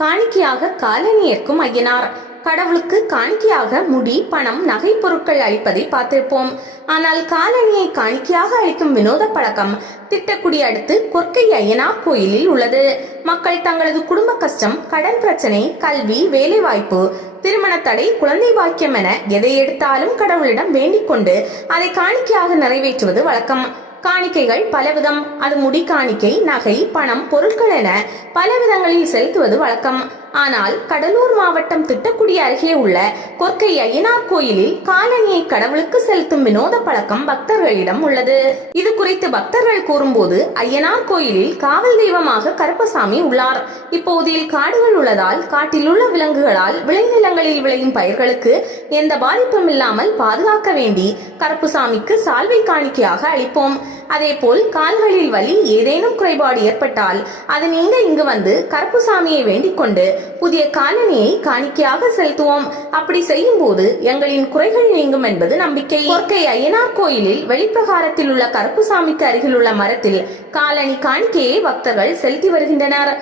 காணிக்கையாக காலணி ஏற்கும் ஐயனார். கடவுளுக்கு காணிக்கையாக முடி, பணம், நகை பொருட்கள் அளிப்பதை பார்த்திருப்போம். ஆனால் காலணியை காணிக்கையாக அளிக்கும் வினோத பழக்கம் திட்டக்குடி அடுத்து கொற்கை ஐயனார் கோயிலில் உள்ளது. மக்கள் தங்களது குடும்ப கஷ்டம், கடன் பிரச்சனை, கல்வி, வேலை வாய்ப்பு, திருமண தடை, குழந்தை பாக்கியம் என எதை எடுத்தாலும் கடவுளிடம் வேண்டிக் கொண்டு அதை காணிக்கையாக நிறைவேற்றுவது வழக்கம். காணிக்கைகள் பலவிதம். அது முடி காணிக்கை, நகை, பணம், பொருட்கள் என பல விதங்களில் செலுத்துவது வழக்கம். ஆனால் கடலூர் மாவட்டம் திட்டக்குடி அருகே உள்ள கொற்கை ஐயனார் கோயிலில் காலணியை கடவுளுக்கு செலுத்தும் வினோத பழக்கம் பக்தர்களிடம் உள்ளது. இது குறித்து பக்தர்கள் கூறும்போது, ஐயனார் கோயிலில் காவல் தெய்வமாக கருப்பசாமி உள்ளார். இப்பகுதியில் காடுகள் உள்ளதால் காட்டில் உள்ள விலங்குகளால் விளைநிலங்களில் விளையும் பயிர்களுக்கு எந்த பாதிப்பும் இல்லாமல் பாதுகாக்க வேண்டி கருப்புசாமிக்கு சால்வை காணிக்கையாக அளிப்போம். அதேபோல் கால்களில் வலி, ஏதேனும் குறைபாடு ஏற்பட்டால் அது நீங்க இங்கு வந்து கருப்புசாமியை வேண்டிக் கொண்டு புதிய காலணியை காணிக்கையாக செலுத்துவோம். அப்படி செய்யும் போது எங்களின் குறைகள் நீங்கும் என்பது நம்பிக்கை. கொற்கை ஐயனார் கோயிலில் வெளிப்பிரகாரத்தில் உள்ள கருப்புசாமிக்கு அருகில் உள்ள மரத்தில் காலணி காணிக்கையை பக்தர்கள் செலுத்தி வருகின்றனர்.